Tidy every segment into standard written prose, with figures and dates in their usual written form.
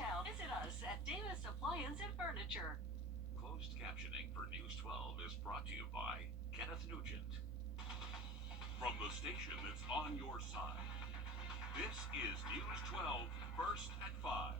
town. Visit us at Davis Appliance and Furniture. Closed captioning for News 12 is brought to you by Kenneth Nugent. From the station that's on your side, this is News 12, first at 5.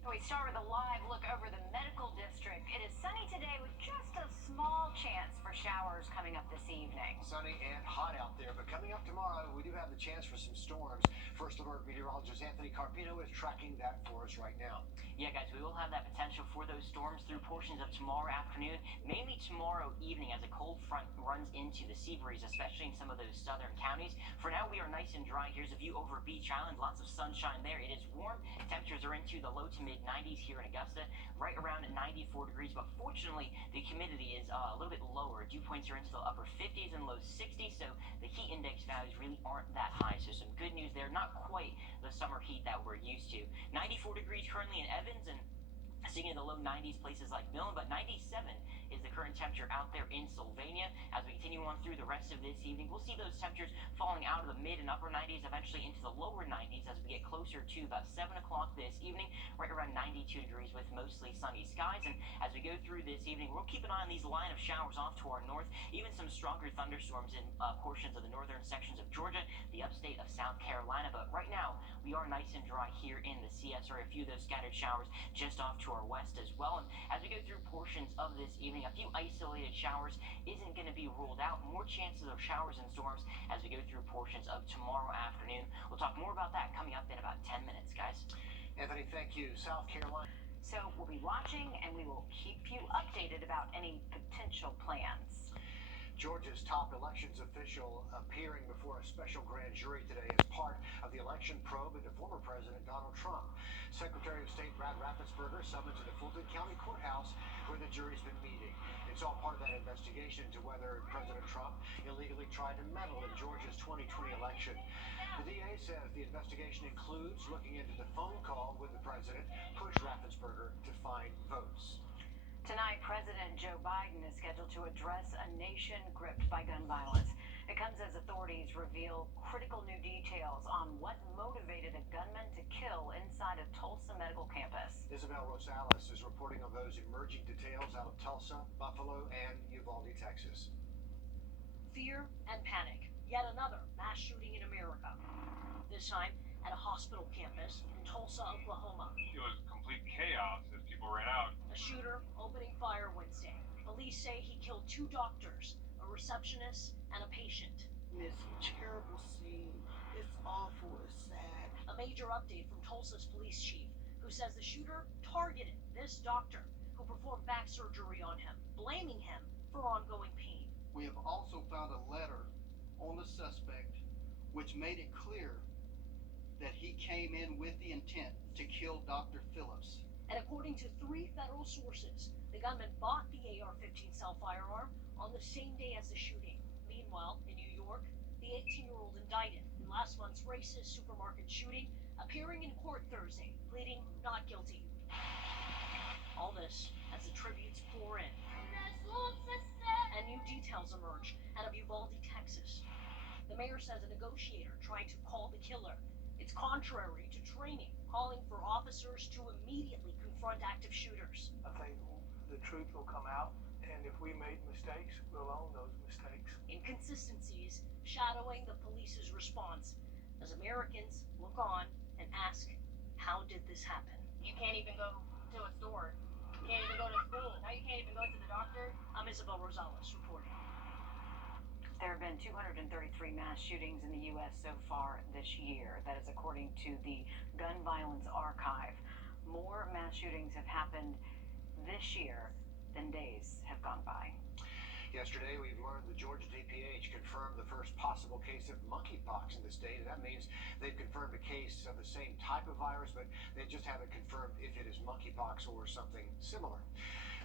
We start with a live look over the medical district. It is sunny today with just a small chance for showers coming up this evening. Sunny and hot out there, but coming up tomorrow, we do have the chance for some storms. First Alert meteorologist Anthony Carpino is tracking that for us right now. Yeah, guys, we will have that potential for those storms through portions of tomorrow afternoon, mainly tomorrow evening as a cold front runs into the sea breeze, especially in some of those southern counties. For now, we are nice and dry. Here's a view over Beach Island. Lots of sunshine there. It is warm. Temperatures are into the low to mid 90s here in Augusta, right around 94 degrees. But fortunately, the humidity is a little bit lower. Dew points are into the upper 50s and low 60s, so the heat index values really aren't that high. So some good news there. Not quite the summer heat that we're used to. 94 degrees currently in Evans, and seeing in the low 90s places like Millen, but 97 is the current temperature out there in Sylvania. As we continue on through the rest of this evening, we'll see those temperatures falling out of the mid and upper 90s, eventually into the lower 90s as we get closer to about 7 o'clock this evening, right around 92 degrees with mostly sunny skies. And as we go through this evening, we'll keep an eye on these line of showers off to our north, even some stronger thunderstorms in portions of the northern sections of Georgia, the upstate of South Carolina. But right now, we are nice and dry here in the CS area. A few of those scattered showers just off to our west as well. And as we go through portions of this evening, a few isolated showers isn't going to be ruled out. More chances of showers and storms as we go through portions of tomorrow afternoon. We'll talk more about that coming up in about 10 minutes, guys. Anthony, thank you. South Carolina. So we'll be watching and we will keep you updated about any potential plans. Georgia's top elections official appearing before a special grand jury today as part of the election probe into former President Donald Trump. Secretary of State Brad Raffensperger summoned to the Fulton County Courthouse where the jury's been meeting. It's all part of that investigation into whether President Trump illegally tried to meddle in Georgia's 2020 election. The DA says the investigation includes looking into the phone call with the president pushed Raffensperger to find votes. Tonight, President Joe Biden is scheduled to address a nation gripped by gun violence. It comes as authorities reveal critical new details on what motivated a gunman to kill inside a Tulsa medical campus. Isabel Rosales is reporting on those emerging details out of Tulsa, Buffalo, and Uvalde, Texas. Fear and panic. Yet another mass shooting in America. This time at a hospital campus in Tulsa, Oklahoma. It was complete chaos as people ran out. A shooter opening fire Wednesday. Police say he killed 2 doctors, a receptionist, and a patient. It's a terrible scene. It's awful. It's sad. A major update from Tulsa's police chief, who says the shooter targeted this doctor who performed back surgery on him, blaming him for ongoing pain. We have also found a letter on the suspect which made it clear that he came in with the intent to kill Dr. Phillips. And according to 3 federal sources, the gunman bought the AR-15 cell firearm on the same day as the shooting. Meanwhile, in New York, the 18-year-old indicted in last month's racist supermarket shooting, appearing in court Thursday, pleading not guilty. All this as the tributes pour in. And new details emerge out of Uvalde, Texas. The mayor says a negotiator tried to call the killer. It's contrary to training, calling for officers to immediately confront active shooters. I think the truth will come out, and if we made mistakes, we'll own those mistakes. Inconsistencies shadowing the police's response as Americans look on and ask, how did this happen? You can't even go to a store. You can't even go to school. Now you can't even go to the doctor. I'm Isabel Rosales reporting. There have been 233 mass shootings in the U.S. so far this year. That is according to the Gun Violence Archive. More mass shootings have happened this year than days have gone by. Yesterday, we've learned the Georgia DPH confirmed the first possible case of monkeypox in the state. And that means they've confirmed a case of the same type of virus, but they just haven't confirmed if it is monkeypox or something similar.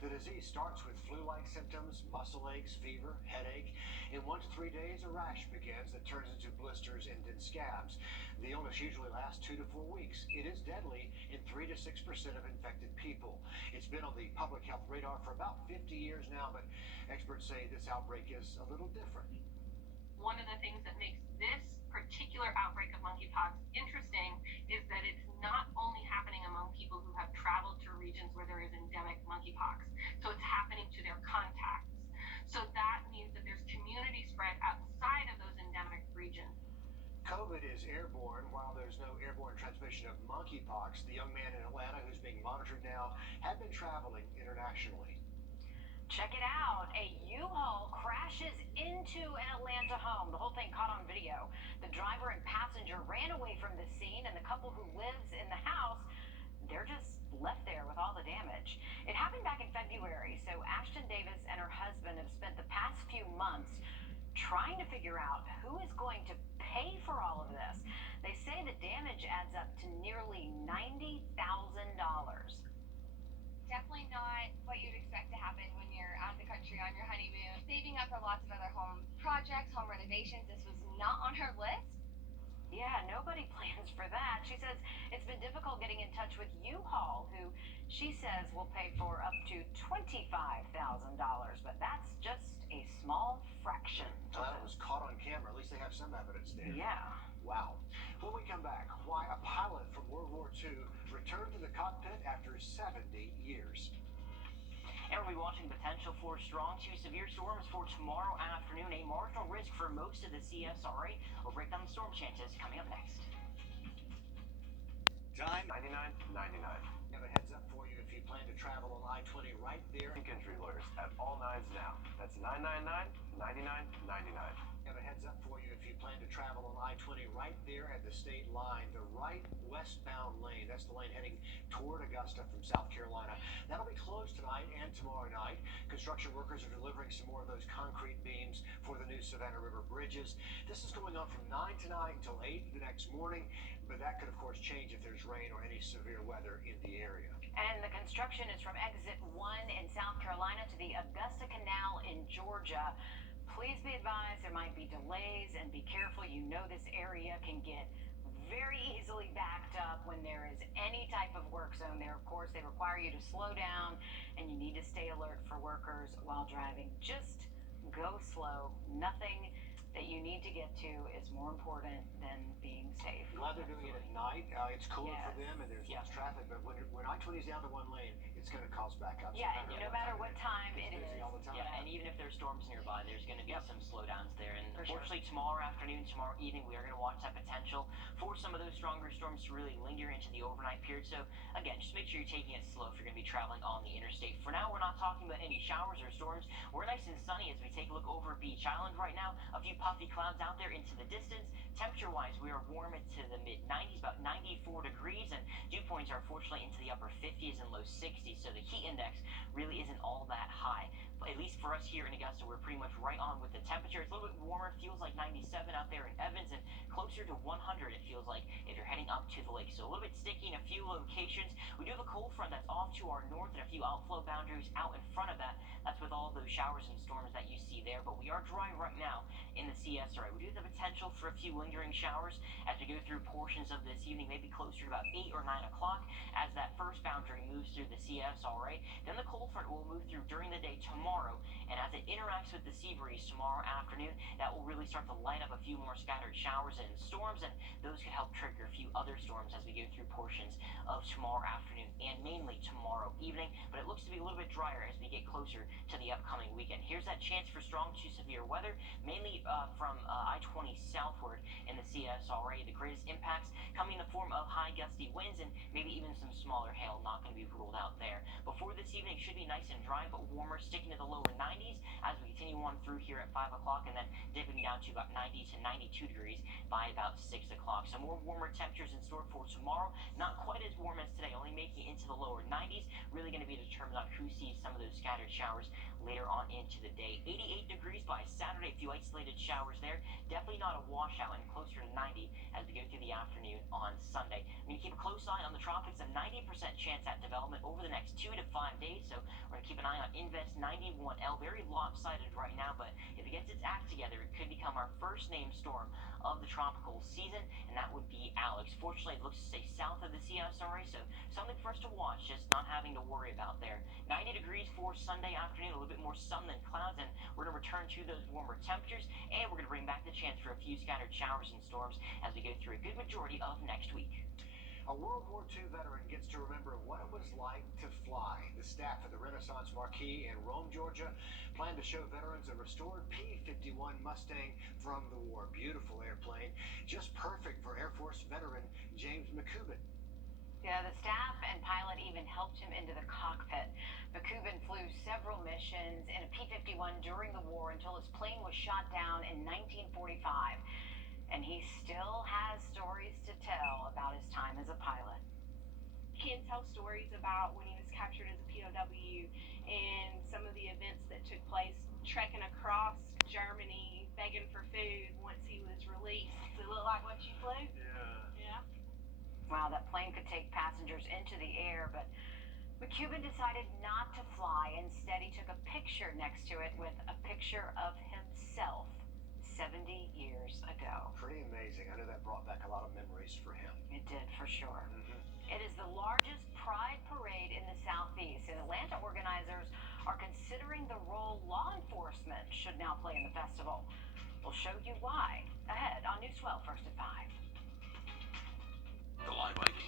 The disease starts with flu-like symptoms, muscle aches, fever, headache. In 1 to 3 days, a rash begins that turns into blisters and then scabs. The illness usually lasts 2 to 4 weeks. It is deadly in 3 to 6% of infected people. It's been on the public health radar for about 50 years now, but experts say this outbreak is a little different. One of the things that makes this particular outbreak of monkeypox interesting is that it's not only happening among people who monkeypox. The young man in Atlanta who's being monitored now had been traveling internationally. Check it out. A U-Haul crashes into an Atlanta home. The whole thing caught on video. The driver and passenger ran away from the scene, and the couple who lives in the house, they're just left there with all the damage. It happened back in February, so Ashton Davis and her husband have spent the past few months trying to figure out who is going to pay for all of this. They say the damage adds up to nearly $90,000. Definitely not what you'd expect to happen when you're out of the country on your honeymoon. Saving up for lots of other home projects, home renovations. This was not on her list. Yeah, nobody plans for that. She says it's been difficult getting in touch with U-Haul, who she says will pay for up to $25,000, but that's just a small fraction. That was caught on camera. At least they have some evidence there. Yeah. Wow. When we come back, why a pilot from World War II returned to the cockpit after 70 years. And we'll be watching potential for strong to severe storms for tomorrow afternoon. A marginal risk for most of the CSRA. We'll break down the storm chances coming up next. Time 99.99. Have a heads up for you if you plan to travel on I-20 right there. Country lawyers at all nines now. That's 999.99.99. Have a heads up for you if you plan to travel on I-20 right there at the state line, the right westbound lane. That's the lane heading toward Augusta from South Carolina. That'll be closed tonight and tomorrow night. Construction workers are delivering some more of those concrete beams for the new Savannah River bridges. This is going on from 9 tonight until 8 the next morning, but that could of course change if there's rain or any severe weather in the area. And the construction is from exit 1 in South Carolina to the Augusta Canal in Georgia. Please be advised there might be delays, and be careful. You know this area can get very easily backed up when there is any type of work zone there. Of course, they require you to slow down, and you need to stay alert for workers while driving. Just go slow. Nothing that you need to get to is more important than being safe. Glad they're doing it at night. It's cooler for them, and there's less traffic, but when I-20 is down to one lane, it's going to cause backups. Yeah, and no matter what time it is. All the time. Yeah, and even if there's storms nearby, there's going to be some slowdowns there. And unfortunately, tomorrow afternoon, tomorrow evening, we are going to watch that potential for some of those stronger storms to really linger into the overnight period. So again, just make sure you're taking it slow if you're going to be traveling on the interstate. For now, we're not talking about any showers or storms. We're nice and sunny as we take a look over Beach Island right now. A few puffy clouds out there into the distance. Temperature-wise, we are warm into the mid-90s, about 94 degrees, and dew points are fortunately into the upper 50s and low 60s, so the heat index really isn't all that high. But at least for us here in Augusta, we're pretty much right on with the temperature. It's a little bit warmer, feels like 97 out there in Evans, and closer to 100 it feels like if you're heading up to the lake. So a little bit sticky in a few locations. We do have a cold front that's off to our north and a few outflow boundaries out in front of that. That's with all those showers and storms that you see there, but we are dry right now in the CSRA. We do have the potential for a few lingering showers as we go through portions of this evening, maybe closer to about 8 or 9 o'clock as that first boundary moves through the CSRA. Then the cold front will move through during the day tomorrow, and as it interacts with the sea breeze tomorrow afternoon, that will really start to light up a few more scattered showers and storms, and those could help trigger a few other storms as we go through portions of tomorrow afternoon and mainly tomorrow evening. But it looks to be a little bit drier as we get closer to the upcoming weekend. Here's that chance for strong to severe weather, mainly from I-20 southward in the CSRA. The greatest impacts coming in the form of high gusty winds and maybe even some smaller hail, not going to be ruled out there. Before this evening, should be nice and dry, but warmer, sticking to the lower 90s as we continue on through here at 5 o'clock, and then dipping down to about 90 to 92 degrees by about 6 o'clock. So more warmer temperatures in store for tomorrow. Not quite as warm as today, only making it into the lower 90s. Really going to be determined on who sees some of those scattered showers later on into the day. 88 degrees by Saturday, a few isolated showers there. Definitely not a washout, and closer to 90 as we go through the afternoon on Sunday. I'm going to keep a close eye on the tropics, a 90% chance at development over the next 2 to 5 days. So we're going to keep an eye on Invest 91L. Very lopsided right now, but if it gets its act together, it could become our first named storm of the tropical season, and that would be Alex. Fortunately, it looks to stay south of the CSRA, so something for us to watch, just not having to worry about there. 90 degrees for Sunday afternoon, a little bit more sun than clouds, and we're going to return to those warmer temperatures, and we're going to bring back the chance for a few scattered showers and storms as we go through a good majority of next week. A World War II veteran gets to remember what it was like to fly. The staff at the Renaissance Marquis in Rome, Georgia, plan to show veterans a restored P-51 Mustang from the war. Beautiful airplane, just perfect for Air Force veteran James McCubbin. Yeah, the staff and pilot even helped him into the cockpit. McCubbin flew several missions in a P-51 during the war until his plane was shot down in 1945. And he still has stories to tell about his time as a pilot. He can tell stories about when he was captured as a POW and some of the events that took place trekking across Germany, begging for food once he was released. Does it look like what you flew? Yeah. Wow, that plane could take passengers into the air, but McCubbin decided not to fly. Instead, he took a picture next to it with a picture of himself 70 years ago. Pretty amazing. I know that brought back a lot of memories for him. It did, for sure. It is the largest pride parade in the Southeast. In Atlanta, organizers are considering the role law enforcement should now play in the festival. We'll show you why ahead on News 12, first at 5. The live ID.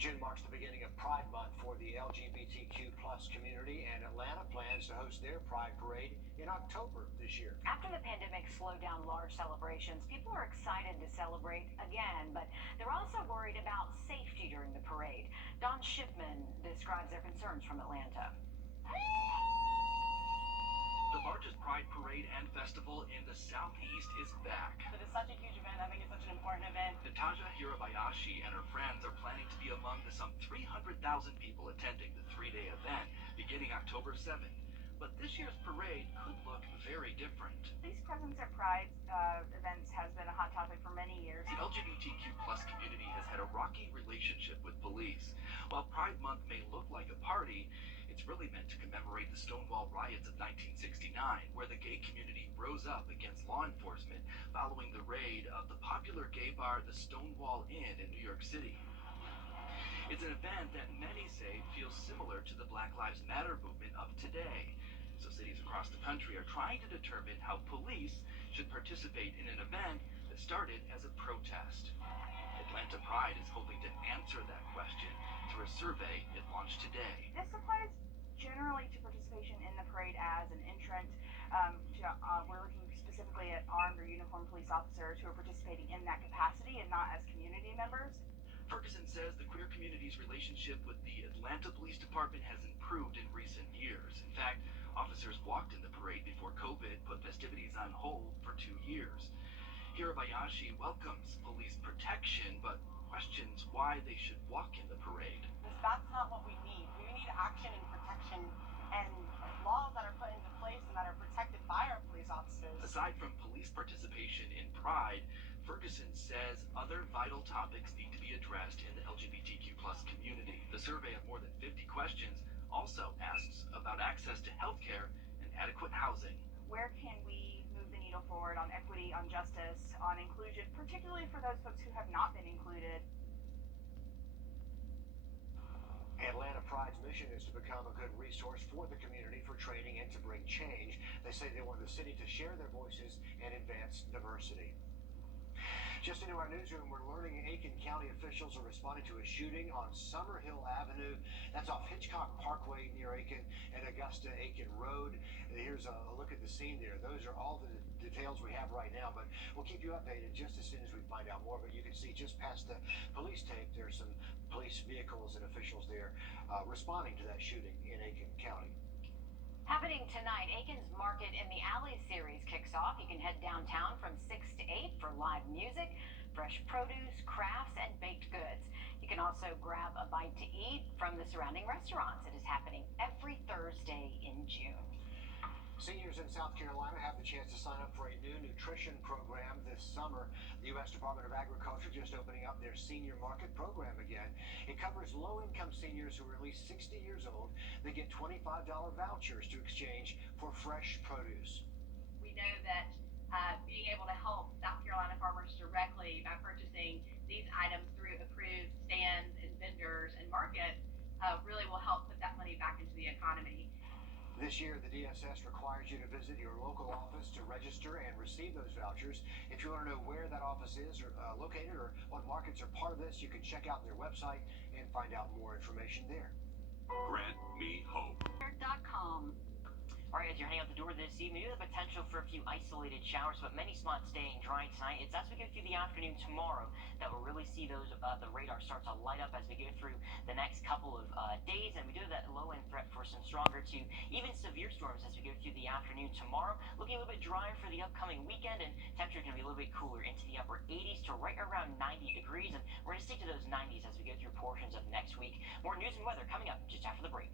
June marks the beginning of Pride Month for the LGBTQ plus community, and Atlanta plans to host their Pride Parade in October this year. After the pandemic slowed down large celebrations, people are excited to celebrate again, but they're also worried about safety during the parade. Don Shipman describes their concerns from Atlanta. The largest Pride Parade and Festival in the Southeast is back. It is such a huge event. I think it's such an important event. Natasha Hirabayashi and her friends are planning to be among the some 300,000 people attending the three-day event beginning October 7th. But this year's parade could look very different. Police presence at Pride events has been a hot topic for many years. The LGBTQ plus community has had a rocky relationship with police. While Pride Month may look like a party, it's really meant to commemorate the Stonewall riots of 1969, where the gay community rose up against law enforcement following the raid of the popular gay bar, the Stonewall Inn in New York City. It's an event that many say feels similar to the Black Lives Matter movement of today. So cities across the country are trying to determine how police should participate in an event that started as a protest. Atlanta Pride is hoping to answer that question through a survey it launched today. This applies generally to participation in the parade as an entrant. We're looking specifically at armed or uniformed police officers who are participating in that capacity and not as community members. Ferguson says the queer community's relationship with the Atlanta Police Department has improved in recent years. In fact, officers walked in the parade before COVID put festivities on hold for 2 years. Hirabayashi welcomes police protection, but questions why they should walk in the parade. That's not what we need. We need action and protection and laws that are put into place and that are protected by our police officers. Aside from police participation in Pride, Ferguson says other vital topics need to be addressed in the LGBTQ plus community. The survey of more than 50 questions also asks about access to healthcare and adequate housing. Where can we move the needle forward on equity, on justice, on inclusion, particularly for those folks who have not been included? Atlanta Pride's mission is to become a good resource for the community for training and to bring change. They say they want the city to share their voices and advance diversity. Just into our newsroom, we're learning Aiken County officials are responding to a shooting on Summerhill Avenue. That's off Hitchcock Parkway near Aiken and Augusta Aiken Road. Here's a look at the scene there. Those are all the details we have right now, but we'll keep you updated just as soon as we find out more. But you can see just past the police tape, there's some police vehicles and officials there responding to that shooting in Aiken County. Happening tonight, Aiken's Market in the Alley series kicks off. You can head downtown from 6 to 8 for live music, fresh produce, crafts, and baked goods. You can also grab a bite to eat from the surrounding restaurants. It is happening every Thursday in June. Seniors in South Carolina have the chance to sign up for a new nutrition program this summer. The U.S. Department of Agriculture just opening up their senior market program again. It covers low-income seniors who are at least 60 years old. They get $25 vouchers to exchange for fresh produce. We know that being able to help South Carolina farmers directly by purchasing these items through approved stands and vendors and markets really will help put that money back into the economy. This year, the DSS requires you to visit your local office to register and receive those vouchers. If you want to know where that office is or located or what markets are part of this, you can check out their website and find out more information there. Grant me hope. Wrdw.com. All right, as you're heading out the door this evening, you have the potential for a few isolated showers, but many spots staying dry tonight. It's as we go through the afternoon tomorrow that we'll really see those the radar start to light up as we go through the next couple of days, and we do have that low-end threat for some stronger to even severe storms as we go through the afternoon tomorrow. Looking a little bit drier for the upcoming weekend, and temperature going to be a little bit cooler into the upper 80s to right around 90 degrees, and we're going to stick to those 90s as we go through portions of next week. More news and weather coming up just after the break.